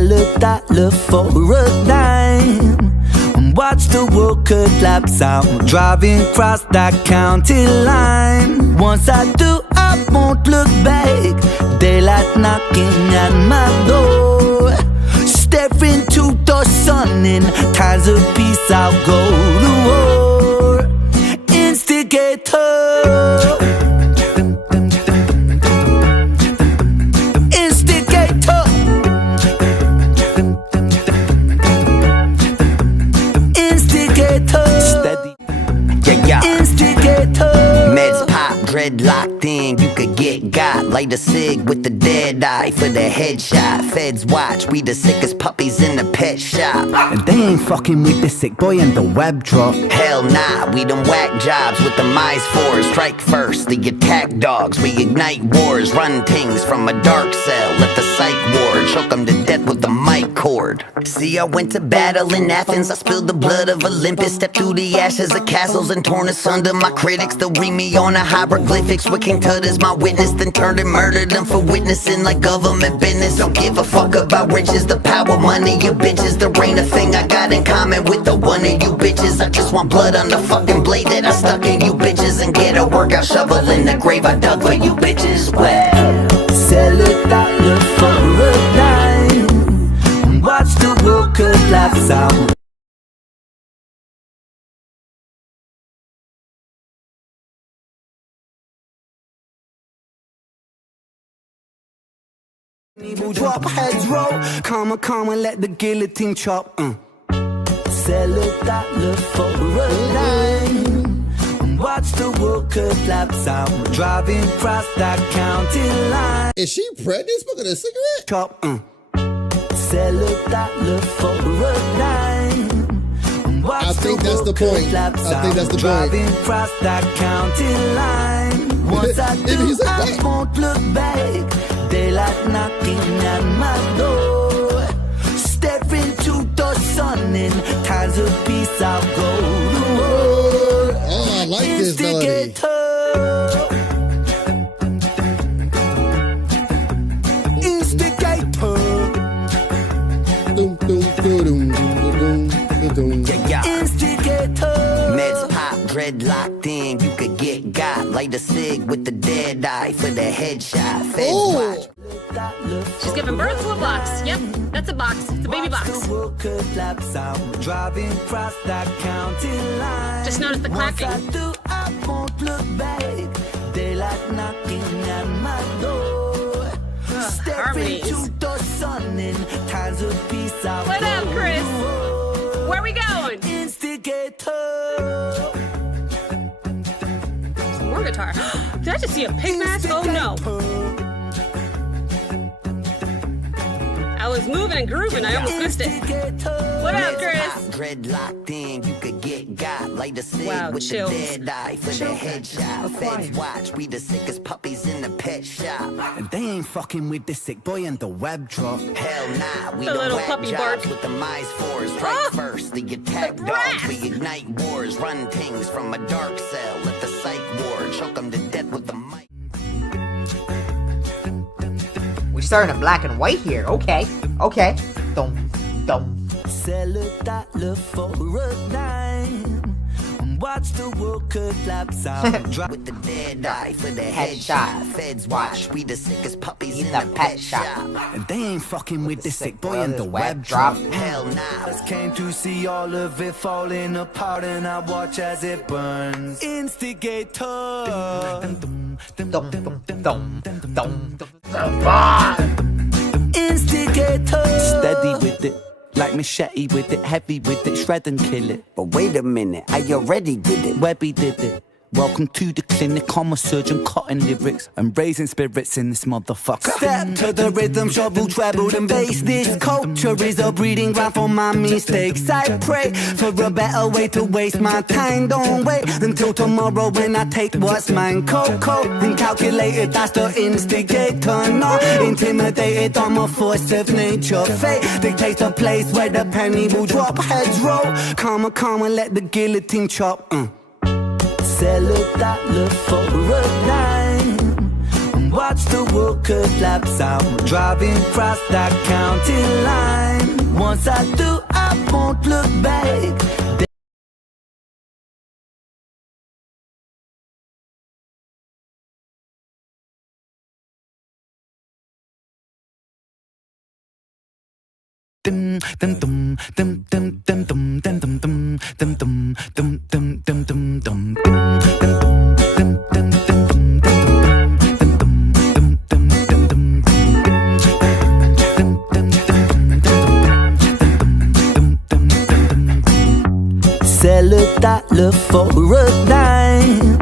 Sell $1 for a dime. Watch the world collapse. I'm driving across that county line. Once I do, I won't look back. Daylight knocking at my door. Staring to the sun, in times of peace I'll go to war. Instigator. Instigator. Instigator. Steady. Yeah. Instigator. Meds pop, dreadlocked in, you could get got. Light a cig with the dead eye for the headshot. Feds watch, we the sickest puppies in the pet shop. And they ain't fucking with the sick boy in the web drop. Hell nah, we them whack jobs with the mice fours. Strike first, the attack dogs, we ignite wars. Run things from a dark cell, let the psych ward choke them to death with the mic cord. See, I went to battle in Athens, I spilled the blood of Olympus. Stepped through the ashes of castles and torn asunder. My critics, they'll read me on a hieroglyphics with King Tut as my witness. Then turned and murdered them for witnessing like government business. Don't give a fuck about riches, the power, money, you bitches. There ain't a thing I got in common with the one of you bitches. I just want blood on the fucking blade that I stuck in you bitches. And get a workout shovel in the grave I dug for you bitches. Well, sell $1 for a dime. Watch the world collapse out. Drop heads roll, come and let the guillotine chop. Sell $1 for a dime. Watch the world collapse. I'm driving across that county line. Is she pregnant? Smoking a cigarette? Chop. Sell $1 for a dime. Watch I think that's the point. I think that's the point. Driving across that county line. Once I do, I won't look back. Daylight knocking at my door. Staring to the sun, in times of peace I'll go to war. Oh, I like this melody. Instigator. Doom, doom, doom, doom, doom, doom. yeah. Instigator. Meds pop, dreadlocked in, you could get got. Light a cig with the dead eye for the headshot. Feds watch. She's giving birth to a box. Yep, that's a box. It's a baby box. Just notice the clacking. Harmonies. What up, Chris? Where are we going? Some more guitar. Did I just see a pig mask? Oh no. I was moving and grooving, I almost missed it. What up, Chris? Dreadlocked in, you could get got. Light a cig with chills. the dead eye for the headshot. Feds watch, we the sickest puppies in the pet shop. And they ain't fucking with the sick boy in the web drop. Hell nah, we The the little whack puppy jobs bark. with the mice fours. Strike first, the attack The dogs, brass. we ignite wars. Run things from a dark cell, let the psych ward choke them to death with the mic. We're starting in black and white here. Okay. Okay. Dum, dum. Sell $1 for a dime. Watch the world collapse out. With the dead eye for the Headshot. headshot. Feds watch, we the sickest puppies in the the pet shop. And they ain't fucking with the sick boy in the web web drop. drop. Hell nah. Just came to see all of it falling apart, and I watch as it burns. Instigator. Dum, dum, dum, dum, dum. Instigator. Steady with it. Like machete with it, heavy with it, shred and kill it. But wait a minute, I already did it. Webby did it. Welcome to the clinic, I'm a surgeon cutting lyrics and raising spirits in this motherfucker. Step to the rhythm, shovel, treble and bass. This culture is a breeding ground for my mistakes. I pray for a better way to waste my time. Don't wait until tomorrow when I take what's mine. Cold and calculated, that's the instigator. Not intimidated, I'm a force of nature. Fate dictates a place where the penny will drop. Heads roll, come and let the guillotine chop. Sell $1 for a dime. and watch the world collapse. I'm driving across that county line. Once I do, I won't look back. Dum dum dum dum dum dum dum dum dum dum dum dum dum dum dum dum Sell a dollar for a dime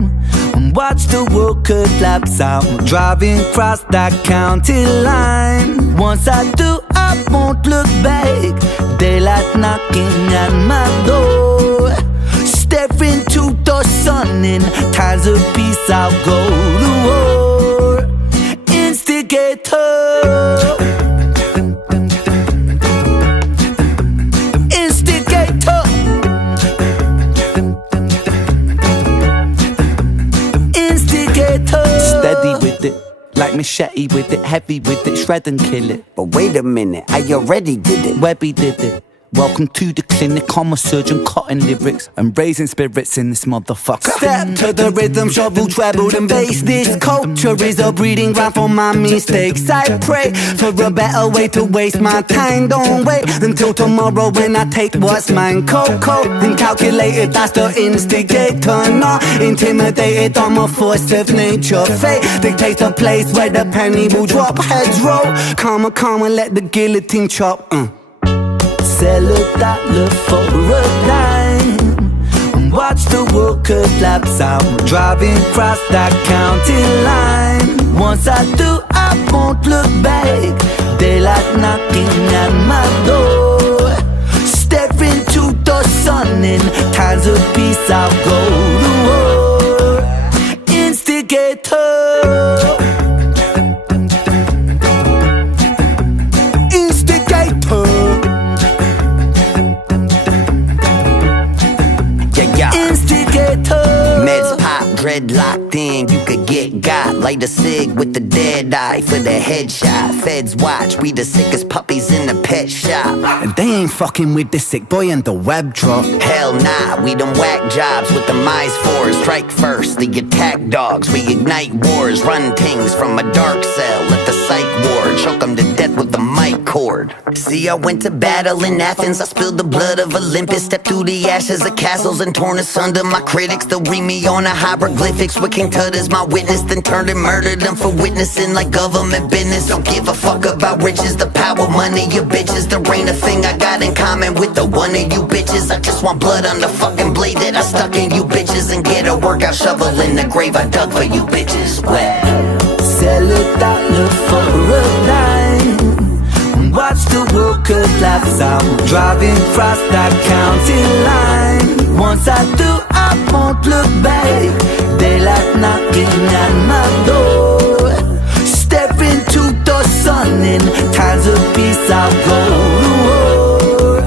and watch the world collapse. I'm driving across that county line. Once I do, I won't look back. Daylight knocking at my door. Staring to the sun in times of peace, I'll go to war. Instigator. Instigator. Instigator. Steady with it, like machete with it, heavy with it, shred and kill it. But wait a minute, I already did it. Webby did it. Welcome to the clinic, I'm a surgeon cutting lyrics and raising spirits in this motherfucker. Step to the rhythm, shovel, treble and bass. This culture is a breeding ground for my mistakes. I pray for a better way to waste my time. Don't wait until tomorrow when I take what's mine. Cold and calculated, that's the instigator. Not intimidated, I'm a force of nature. Fate dictates a place where the penny will drop. Heads roll, calm, let the guillotine chop. Sell a dollar for a dime and watch the world collapse. I'm driving across that county line. Once I do, I won't look back. Daylight knocking at my door. Staring to the sun in times of peace, I'll go to war. Instigator. Meds pop, dread locked in, you could get got. Light a cig with the dead eye for the headshot. Feds watch, we the sickest puppies in the pet shop. And they ain't fucking with the sick boy in the web drop. Hell nah, we them whack jobs with the mice fours. Strike first, the attack dogs, we ignite wars. Run things from a dark cell, let the psych ward choke them to death with the mic cord. See, I went to battle in Athens, I spilled the blood of Olympus. Stepped through the ashes of castles and torn asunder. My critics, they'll read me on a hieroglyphics with King Tut as my witness. Then turned and murdered them for witnessing like government business. Don't give a fuck about riches, the power, money, your bitches. There ain't a thing I got in common with the one of you bitches. I just want blood on the fucking blade that I stuck in you bitches. And get a workout shovel in the grave I dug for you bitches. Wet. Sell a dollar for a dime and watch the world collapse. I'm driving across that county line. Once I do, I won't look back. Daylight knocking at my door. Staring to the sun in times of peace, I'll go to war.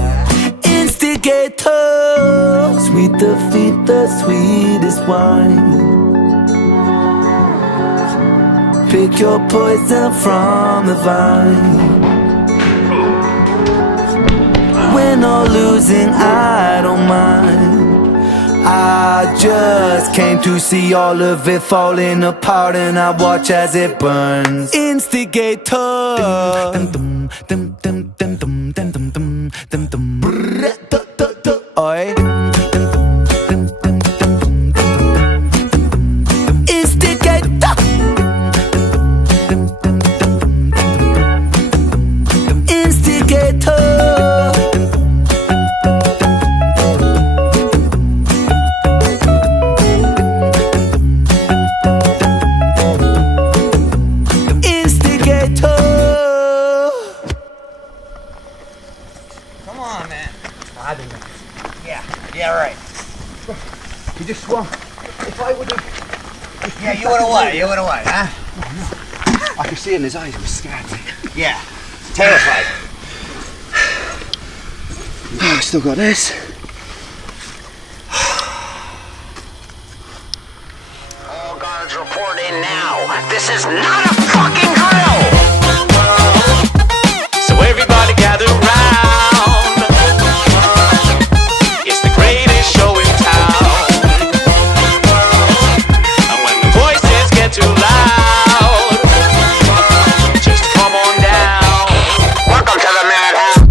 Instigator. Sweet defeat, the sweetest wine. Pick your poison from the vine. Win or losing, I don't mind. I just came to see all of it falling apart, and I watch as it burns. Instigator. Oi. Instigator. Instigator. Yeah, right. He just swung. If I would have... Yeah, you would've what? You would've what, huh? Oh, no. I could see in his eyes he was scared. Yeah. Terrified. Oh, I still got this. All guards report in now. This is not a fucking drill! So everybody gather round. It's the greatest show in town. And when the voices get too loud, just come on down. Welcome to the madhouse.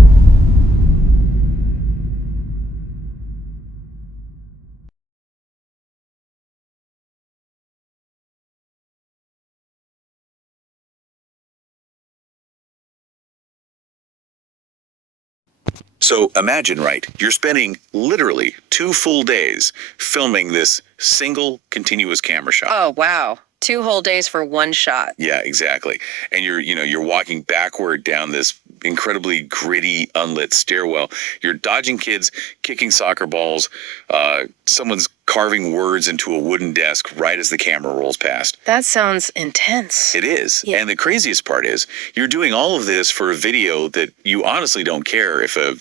So imagine, right, you're spending literally 2 full days filming this single continuous camera shot. Oh, wow. 2 whole days for one shot. Yeah, exactly. And you're walking backward down this incredibly gritty, unlit stairwell. You're dodging kids, kicking soccer balls. Someone's carving words into a wooden desk right as the camera rolls past. That sounds intense. It is. Yeah. And the craziest part is you're doing all of this for a video that you honestly don't care if a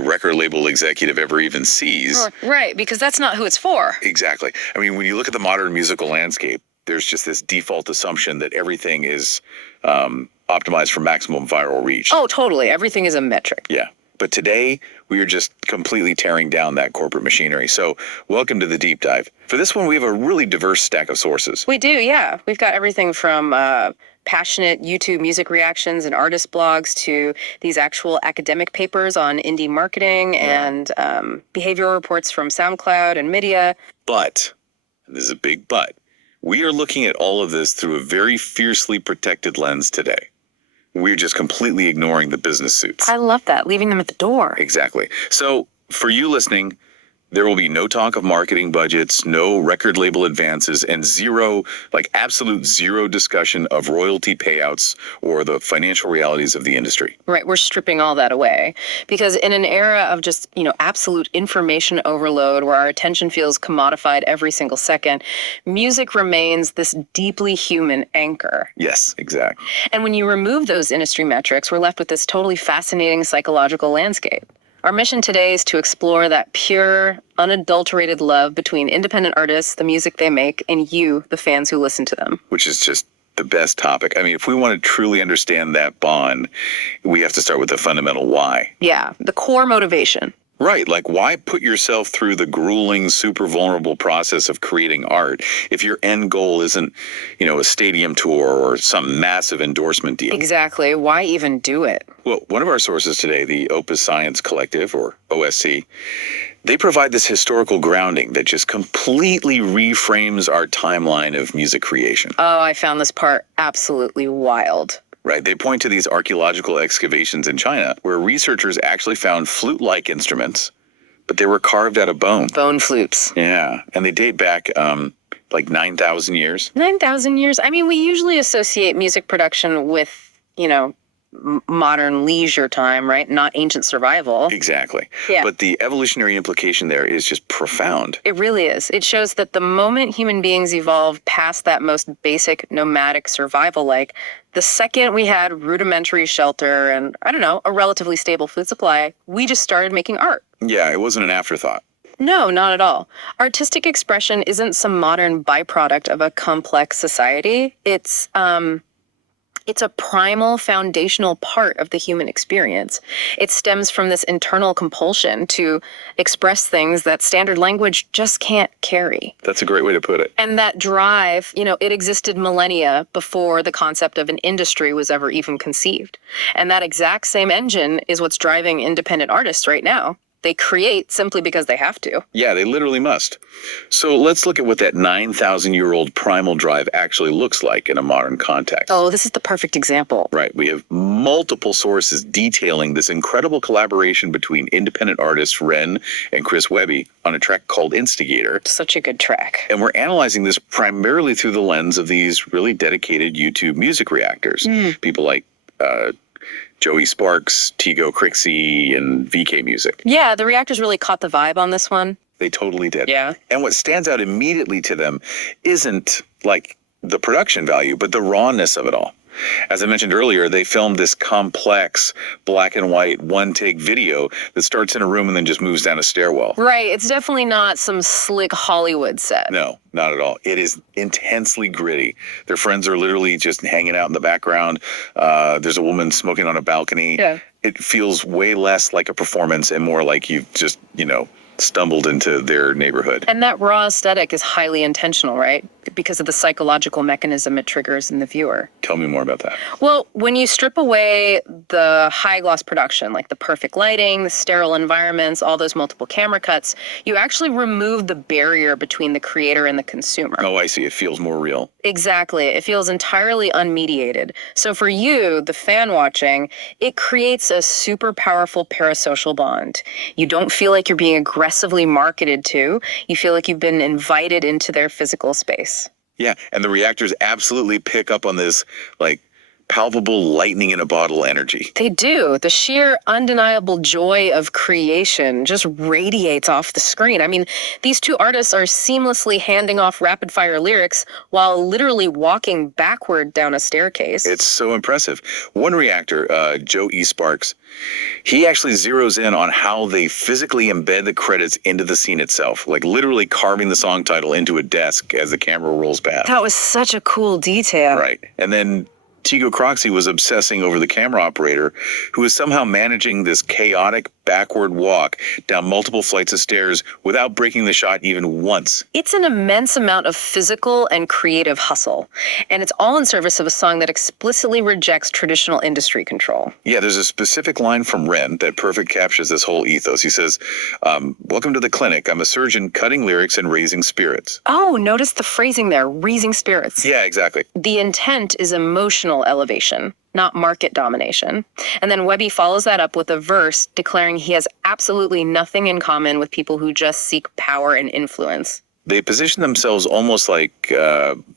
record label executive ever even sees. Right, because that's not who it's for. Exactly. I mean, when you look at the modern musical landscape, there's just this default assumption that everything is optimized for maximum viral reach. Oh, totally. Everything is a metric. Yeah. But today, we are just completely tearing down that corporate machinery. So welcome to the deep dive. For this one, we have a really diverse stack of sources. We do, yeah. We've got everything from passionate YouTube music reactions and artist blogs to these actual academic papers on indie marketing and behavioral reports from SoundCloud and Media. But, and this is a big but, we are looking at all of this through a very fiercely protected lens today. We're just completely ignoring the business suits. I love that, leaving them at the door. Exactly. So for you listening, there will be no talk of marketing budgets, no record label advances, and absolute zero discussion of royalty payouts or the financial realities of the industry. Right, we're stripping all that away. Because in an era of just, absolute information overload where our attention feels commodified every single second, music remains this deeply human anchor. Yes, exactly. And when you remove those industry metrics, we're left with this totally fascinating psychological landscape. Our mission today is to explore that pure, unadulterated love between independent artists, the music they make, and you, the fans who listen to them. Which is just the best topic. I mean, if we want to truly understand that bond, we have to start with the fundamental why. Yeah, the core motivation. Right, like why put yourself through the grueling, super vulnerable process of creating art if your end goal isn't, a stadium tour or some massive endorsement deal? Exactly. Why even do it? Well, one of our sources today, the Opus Science Collective, or OSC, they provide this historical grounding that just completely reframes our timeline of music creation. Oh, I found this part absolutely wild. Right. They point to these archaeological excavations in China where researchers actually found flute-like instruments, but they were carved out of bone. Bone flutes. Yeah. And they date back 9,000 years. 9,000 years? I mean, we usually associate music production with, modern leisure time, right? Not ancient survival. Exactly. Yeah. But the evolutionary implication there is just profound. It really is. It shows that the moment human beings evolved past that most basic nomadic survival, the second we had rudimentary shelter and, a relatively stable food supply, we just started making art. Yeah, it wasn't an afterthought. No, not at all. Artistic expression isn't some modern byproduct of a complex society. It's a primal, foundational part of the human experience. It stems from this internal compulsion to express things that standard language just can't carry. That's a great way to put it. And that drive, it existed millennia before the concept of an industry was ever even conceived. And that exact same engine is what's driving independent artists right now. They create simply because they have to. Yeah, they literally must. So let's look at what that 9,000-year-old primal drive actually looks like in a modern context. Oh, this is the perfect example. Right. We have multiple sources detailing this incredible collaboration between independent artists Ren and Chris Webby on a track called Instigator. Such a good track. And we're analyzing this primarily through the lens of these really dedicated YouTube music reactors. People like Joey Sparks, Tigo Crixie, and VK Music. Yeah, the reactors really caught the vibe on this one. They totally did. Yeah. And what stands out immediately to them isn't the production value, but the rawness of it all. As I mentioned earlier, they filmed this complex black and white one-take video that starts in a room and then just moves down a stairwell. Right. It's definitely not some slick Hollywood set. No, not at all. It is intensely gritty. Their friends are literally just hanging out in the background. There's a woman smoking on a balcony. Yeah. It feels way less like a performance and more like you've just, stumbled into their neighborhood. And that raw aesthetic is highly intentional, right? Because of the psychological mechanism it triggers in the viewer. Tell me more about that. Well, when you strip away the high gloss production, like the perfect lighting, the sterile environments, all those multiple camera cuts, you actually remove the barrier between the creator and the consumer. Oh, I see. It feels more real. Exactly. It feels entirely unmediated. So for you, the fan watching, it creates a super powerful parasocial bond. You don't feel like you're being aggressively marketed to. You feel like you've been invited into their physical space. Yeah, and the reactors absolutely pick up on this, palpable lightning in a bottle energy. They do. The sheer undeniable joy of creation just radiates off the screen. I mean, these two artists are seamlessly handing off rapid fire lyrics while literally walking backward down a staircase. It's so impressive. One reactor, Joe E. Sparks, he actually zeroes in on how they physically embed the credits into the scene itself, like literally carving the song title into a desk as the camera rolls past. That was such a cool detail. Right. And then Tigo Croxy was obsessing over the camera operator, who was somehow managing this chaotic backward walk down multiple flights of stairs without breaking the shot even once. It's an immense amount of physical and creative hustle, and it's all in service of a song that explicitly rejects traditional industry control. Yeah, there's a specific line from Ren that perfect captures this whole ethos. He says, "Welcome to the clinic. I'm a surgeon cutting lyrics and raising spirits." Oh, notice the phrasing there, raising spirits. Yeah, exactly. The intent is emotional elevation, not market domination. And then Webby follows that up with a verse declaring he has absolutely nothing in common with people who just seek power and influence. They position themselves almost like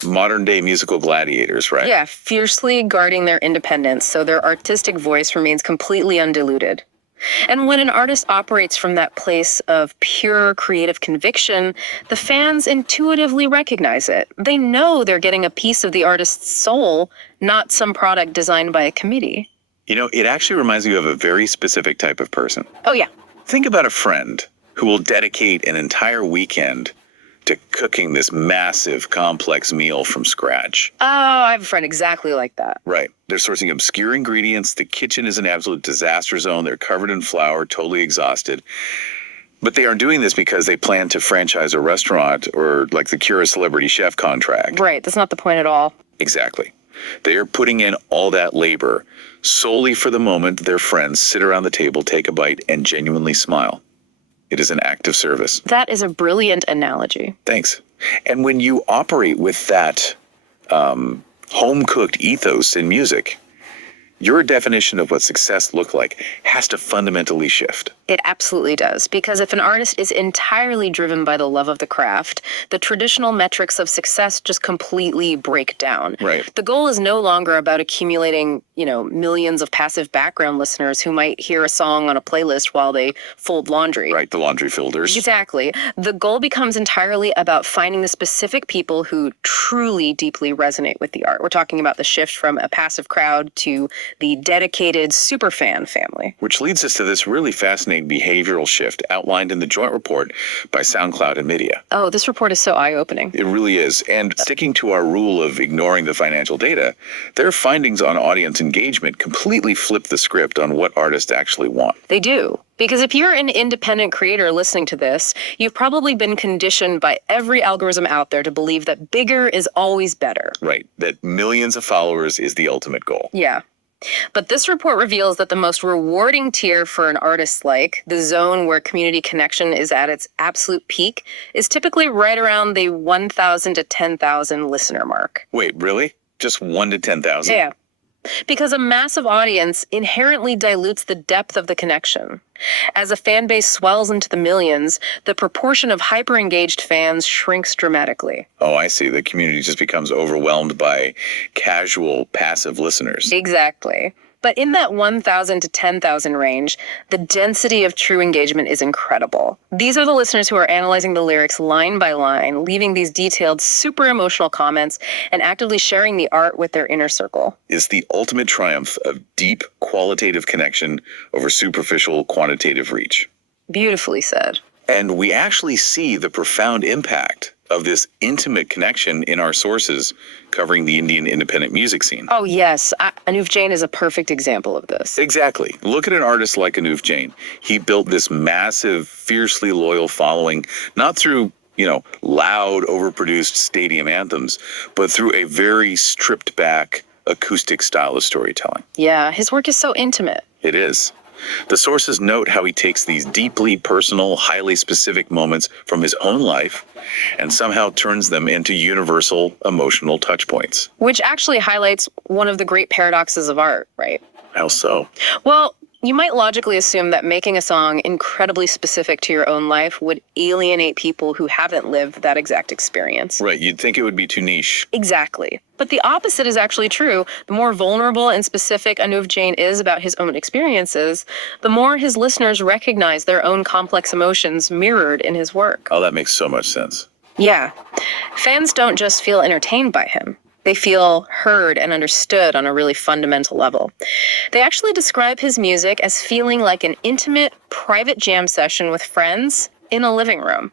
modern-day musical gladiators, right? Yeah, fiercely guarding their independence so their artistic voice remains completely undiluted. And when an artist operates from that place of pure creative conviction, the fans intuitively recognize it. They know they're getting a piece of the artist's soul, not some product designed by a committee. It actually reminds me of a very specific type of person. Oh, yeah. Think about a friend who will dedicate an entire weekend to cooking this massive, complex meal from scratch. Oh, I have a friend exactly like that. Right. They're sourcing obscure ingredients. The kitchen is an absolute disaster zone. They're covered in flour, totally exhausted. But they aren't doing this because they plan to franchise a restaurant or secure a celebrity chef contract. Right. That's not the point at all. Exactly. They are putting in all that labor solely for the moment their friends sit around the table, take a bite, and genuinely smile. It is an act of service. That is a brilliant analogy. Thanks. And when you operate with that home-cooked ethos in music, your definition of what success looked like has to fundamentally shift. It absolutely does, because if an artist is entirely driven by the love of the craft, the traditional metrics of success just completely break down. Right. The goal is no longer about accumulating, millions of passive background listeners who might hear a song on a playlist while they fold laundry. Right, the laundry fielders. Exactly. The goal becomes entirely about finding the specific people who truly deeply resonate with the art. We're talking about the shift from a passive crowd to the dedicated superfan family. Which leads us to this really fascinating behavioral shift outlined in the joint report by SoundCloud and Media. Oh, this report is so eye-opening. It really is. And sticking to our rule of ignoring the financial data, their findings on audience engagement completely flip the script on what artists actually want. They do. Because if you're an independent creator listening to this, you've probably been conditioned by every algorithm out there to believe that bigger is always better. Right. That millions of followers is the ultimate goal. Yeah. But this report reveals that the most rewarding tier for an artist, like the zone where community connection is at its absolute peak, is typically right around the 1,000 to 10,000 listener mark. Wait, really? Just 1 to 10,000? Yeah. Because a massive audience inherently dilutes the depth of the connection. As a fan base swells into the millions, the proportion of hyper-engaged fans shrinks dramatically. Oh, I see. The community just becomes overwhelmed by casual, passive listeners. Exactly. But in that 1,000 to 10,000 range, the density of true engagement is incredible. These are the listeners who are analyzing the lyrics line by line, leaving these detailed, super emotional comments, and actively sharing the art with their inner circle. It's the ultimate triumph of deep qualitative connection over superficial quantitative reach. Beautifully said. And we actually see the profound impact of this intimate connection in our sources covering the Indian independent music scene. Oh, yes. Anup Jain is a perfect example of this. Exactly. Look at an artist like Anup Jain. He built this massive, fiercely loyal following, not through, loud, overproduced stadium anthems, but through a very stripped back acoustic style of storytelling. Yeah, his work is so intimate. It is. The sources note how he takes these deeply personal, highly specific moments from his own life and somehow turns them into universal emotional touch points. Which actually highlights one of the great paradoxes of art, right? How so? Well, you might logically assume that making a song incredibly specific to your own life would alienate people who haven't lived that exact experience. Right, you'd think it would be too niche. Exactly. But the opposite is actually true. The more vulnerable and specific Anup Jain is about his own experiences, the more his listeners recognize their own complex emotions mirrored in his work. Oh, that makes so much sense. Yeah. Fans don't just feel entertained by him. They feel heard and understood on a really fundamental level. They actually describe his music as feeling like an intimate, private jam session with friends in a living room.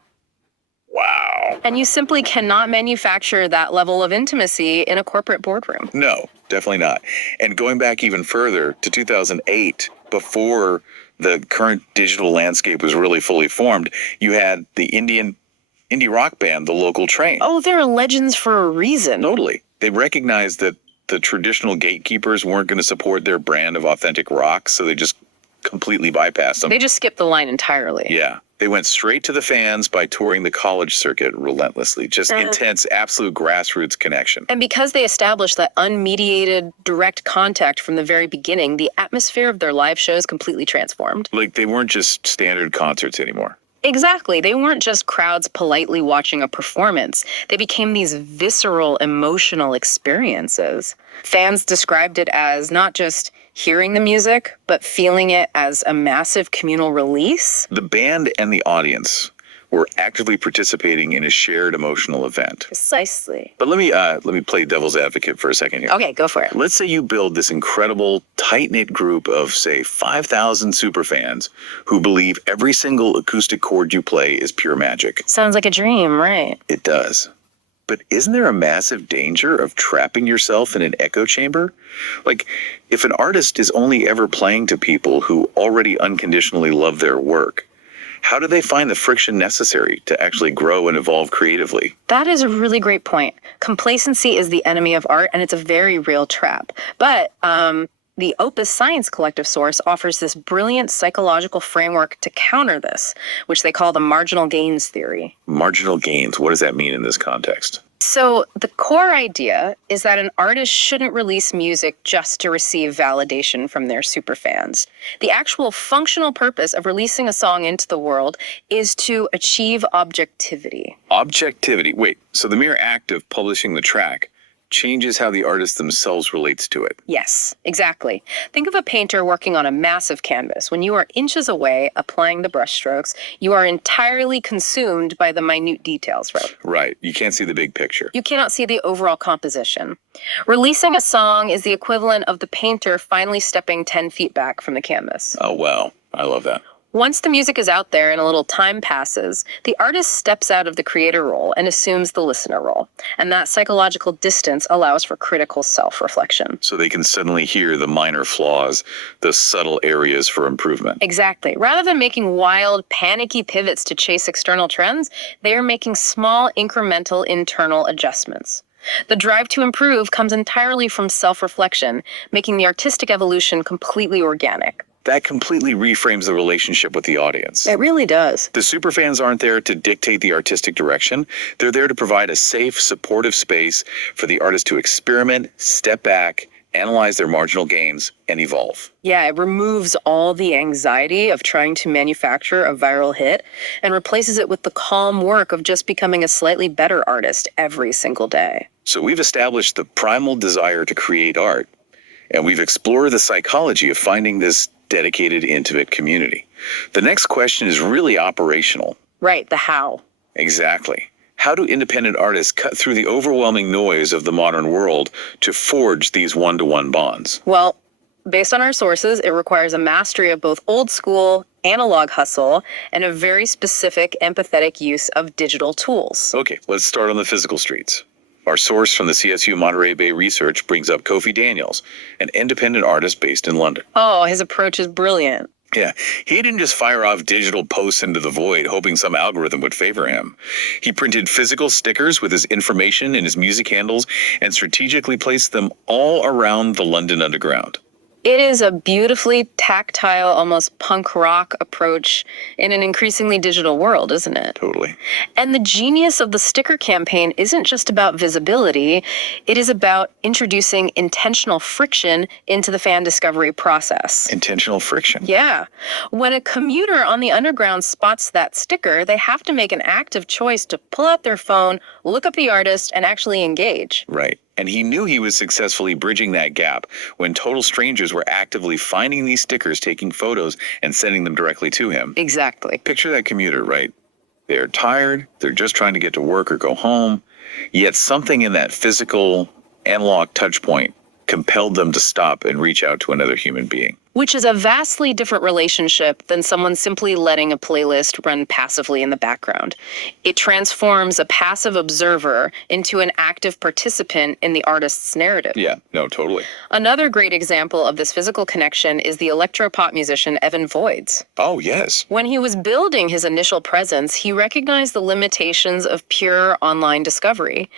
Wow. And you simply cannot manufacture that level of intimacy in a corporate boardroom. No, definitely not. And going back even further to 2008, before the current digital landscape was really fully formed, you had the indie rock band, The Local Train. Oh, they're legends for a reason. Totally. They recognized that the traditional gatekeepers weren't going to support their brand of authentic rock, so they just completely bypassed them. They just skipped the line entirely. Yeah. They went straight to the fans by touring the college circuit relentlessly. Just intense, absolute grassroots connection. And because they established that unmediated, direct contact from the very beginning, the atmosphere of their live shows completely transformed. Like, they weren't just standard concerts anymore. Exactly. They weren't just crowds politely watching a performance. They became these visceral, emotional experiences. Fans described it as not just hearing the music, but feeling it as a massive communal release. The band and the audience were actively participating in a shared emotional event. Precisely. But let me play devil's advocate for a second here. Okay, go for it. Let's say you build this incredible, tight-knit group of, say, 5,000 superfans who believe every single acoustic chord you play is pure magic. Sounds like a dream, right? It does. But isn't there a massive danger of trapping yourself in an echo chamber? Like, if an artist is only ever playing to people who already unconditionally love their work, how do they find the friction necessary to actually grow and evolve creatively? That is a really great point. Complacency is the enemy of art, and it's a very real trap. But the Opus Science Collective source offers this brilliant psychological framework to counter this, which they call the marginal gains theory. Marginal gains, what does that mean in this context? So the core idea is that an artist shouldn't release music just to receive validation from their superfans. The actual functional purpose of releasing a song into the world is to achieve objectivity. Objectivity. Wait, so the mere act of publishing the track changes how the artist themselves relates to it. Yes, exactly. Think of a painter working on a massive canvas. When you are inches away applying the brushstrokes, you are entirely consumed by the minute details, right? Right. You can't see the big picture. You cannot see the overall composition. Releasing a song is the equivalent of the painter finally stepping 10 feet back from the canvas. Oh, wow. I love that. Once the music is out there and a little time passes, the artist steps out of the creator role and assumes the listener role. And that psychological distance allows for critical self-reflection. So they can suddenly hear the minor flaws, the subtle areas for improvement. Exactly. Rather than making wild, panicky pivots to chase external trends, they are making small, incremental internal adjustments. The drive to improve comes entirely from self-reflection, making the artistic evolution completely organic. That completely reframes the relationship with the audience. It really does. The superfans aren't there to dictate the artistic direction. They're there to provide a safe, supportive space for the artist to experiment, step back, analyze their marginal gains, and evolve. Yeah, it removes all the anxiety of trying to manufacture a viral hit and replaces it with the calm work of just becoming a slightly better artist every single day. So we've established the primal desire to create art. And we've explored the psychology of finding this dedicated, intimate community. The next question is really operational. Right, the how. Exactly. How do independent artists cut through the overwhelming noise of the modern world to forge these one-to-one bonds? Well, based on our sources, it requires a mastery of both old school, analog hustle, and a very specific, empathetic use of digital tools. Okay, let's start on the physical streets. Our source from the CSU Monterey Bay Research brings up Kofi Daniels, an independent artist based in London. Oh, his approach is brilliant. Yeah, he didn't just fire off digital posts into the void hoping some algorithm would favor him. He printed physical stickers with his information and his music handles and strategically placed them all around the London Underground. It is a beautifully tactile, almost punk rock approach in an increasingly digital world, isn't it? Totally. And the genius of the sticker campaign isn't just about visibility, it is about introducing intentional friction into the fan discovery process. Intentional friction. Yeah. When a commuter on the underground spots that sticker, they have to make an active choice to pull out their phone, look up the artist, and actually engage. Right. And he knew he was successfully bridging that gap when total strangers were actively finding these stickers, taking photos, and sending them directly to him. Exactly. Picture that commuter, right? They're tired, they're just trying to get to work or go home, yet something in that physical, analog touch point compelled them to stop and reach out to another human being. Which is a vastly different relationship than someone simply letting a playlist run passively in the background. It transforms a passive observer into an active participant in the artist's narrative. Yeah, no, totally. Another great example of this physical connection is the electropop musician Evan Voids. Oh, yes. When he was building his initial presence, he recognized the limitations of pure online discovery.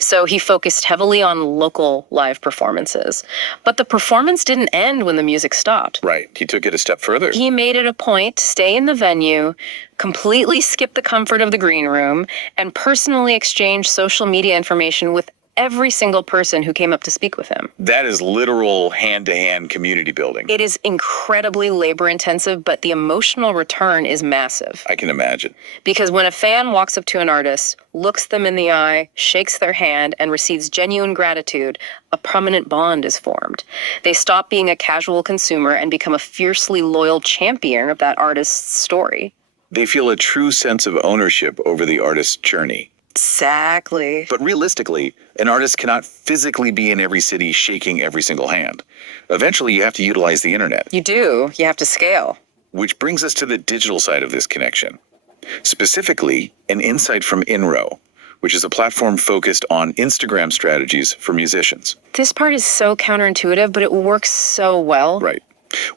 So he focused heavily on local live performances. But the performance didn't end when the music stopped. Right. He took it a step further. He made it a point to stay in the venue, completely skip the comfort of the green room, and personally exchange social media information with every single person who came up to speak with him. That is literal hand-to-hand community building. It is incredibly labor-intensive, but the emotional return is massive. I can imagine. Because when a fan walks up to an artist, looks them in the eye, shakes their hand, and receives genuine gratitude, a permanent bond is formed. They stop being a casual consumer and become a fiercely loyal champion of that artist's story. They feel a true sense of ownership over the artist's journey. Exactly. But realistically, an artist cannot physically be in every city shaking every single hand. Eventually, you have to utilize the internet. You do. You have to scale. Which brings us to the digital side of this connection. Specifically, an insight from Inro, which is a platform focused on Instagram strategies for musicians. This part is so counterintuitive, but it works so well. Right.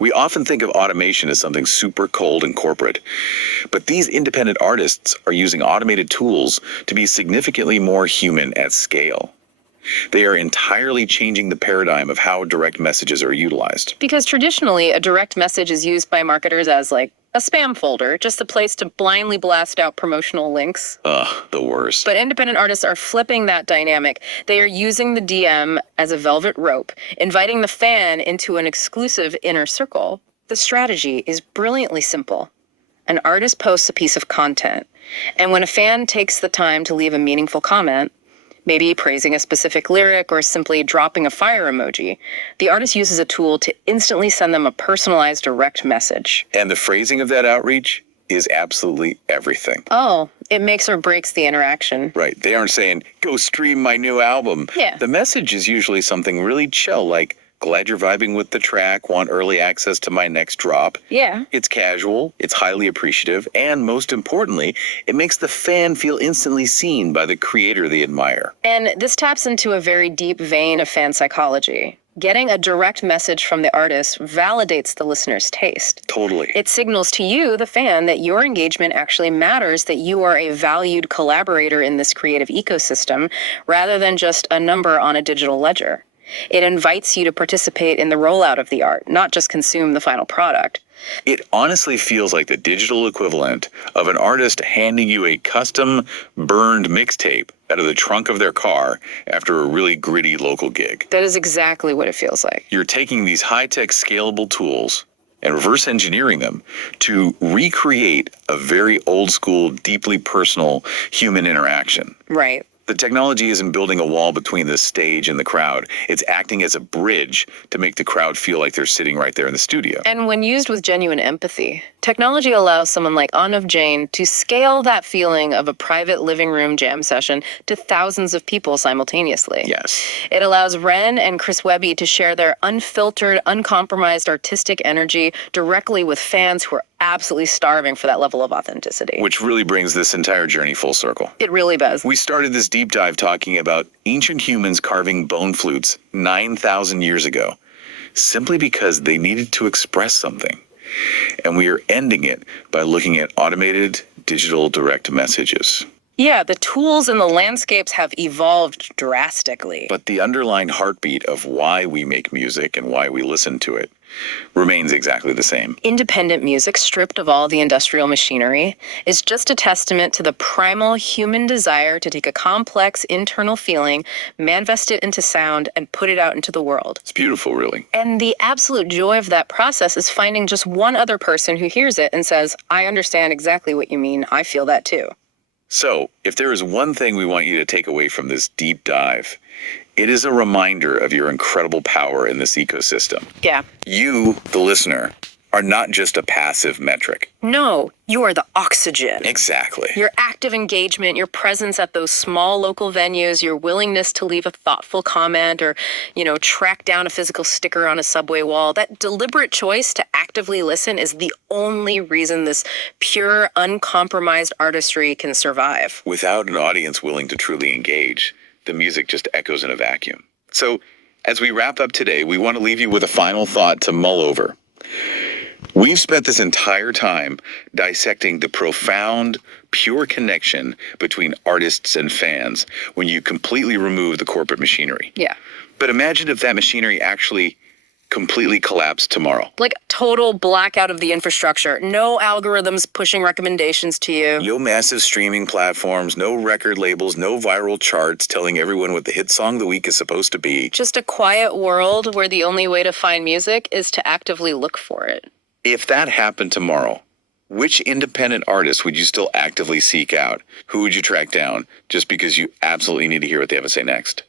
We often think of automation as something super cold and corporate, but these independent artists are using automated tools to be significantly more human at scale. They are entirely changing the paradigm of how direct messages are utilized. Because traditionally, a direct message is used by marketers as like a spam folder, just a place to blindly blast out promotional links. Ugh, the worst. But independent artists are flipping that dynamic. They are using the DM as a velvet rope, inviting the fan into an exclusive inner circle. The strategy is brilliantly simple. An artist posts a piece of content, and when a fan takes the time to leave a meaningful comment, maybe praising a specific lyric or simply dropping a fire emoji, the artist uses a tool to instantly send them a personalized direct message. And the phrasing of that outreach is absolutely everything. Oh, it makes or breaks the interaction. Right. They aren't saying, go stream my new album. Yeah. The message is usually something really chill, like, glad you're vibing with the track, want early access to my next drop. Yeah. It's casual, it's highly appreciative, and most importantly, it makes the fan feel instantly seen by the creator they admire. And this taps into a very deep vein of fan psychology. Getting a direct message from the artist validates the listener's taste. Totally. It signals to you, the fan, that your engagement actually matters, that you are a valued collaborator in this creative ecosystem, rather than just a number on a digital ledger. It invites you to participate in the rollout of the art, not just consume the final product. It honestly feels like the digital equivalent of an artist handing you a custom burned mixtape out of the trunk of their car after a really gritty local gig. That is exactly what it feels like. You're taking these high-tech scalable tools and reverse engineering them to recreate a very old school, deeply personal human interaction. Right. The technology isn't building a wall between the stage and the crowd. It's acting as a bridge to make the crowd feel like they're sitting right there in the studio. And when used with genuine empathy, technology allows someone like Anav Jain to scale that feeling of a private living room jam session to thousands of people simultaneously. Yes. It allows Ren and Chris Webby to share their unfiltered, uncompromised artistic energy directly with fans who are absolutely starving for that level of authenticity. Which really brings this entire journey full circle. It really does. We started this deep dive talking about ancient humans carving bone flutes 9,000 years ago, simply because they needed to express something. And we are ending it by looking at automated digital direct messages. Yeah, the tools and the landscapes have evolved drastically. But the underlying heartbeat of why we make music and why we listen to it remains exactly the same. Independent music, stripped of all the industrial machinery, is just a testament to the primal human desire to take a complex internal feeling, manifest it into sound, and put it out into the world. It's beautiful, really. And the absolute joy of that process is finding just one other person who hears it and says, I understand exactly what you mean. I feel that too. So, if there is one thing we want you to take away from this deep dive, it is a reminder of your incredible power in this ecosystem. Yeah. You, the listener, are not just a passive metric. No, you are the oxygen. Exactly. Your active engagement, your presence at those small local venues, your willingness to leave a thoughtful comment or, track down a physical sticker on a subway wall, that deliberate choice to actively listen is the only reason this pure, uncompromised artistry can survive. Without an audience willing to truly engage, the music just echoes in a vacuum. So, as we wrap up today, we want to leave you with a final thought to mull over. We've spent this entire time dissecting the profound, pure connection between artists and fans when you completely remove the corporate machinery. Yeah. But imagine if that machinery actually completely collapsed tomorrow. Like total blackout of the infrastructure. No algorithms pushing recommendations to you. No massive streaming platforms, no record labels, no viral charts telling everyone what the hit song of the week is supposed to be. Just a quiet world where the only way to find music is to actively look for it. If that happened tomorrow, which independent artist would you still actively seek out? Who would you track down just because you absolutely need to hear what they have to say next?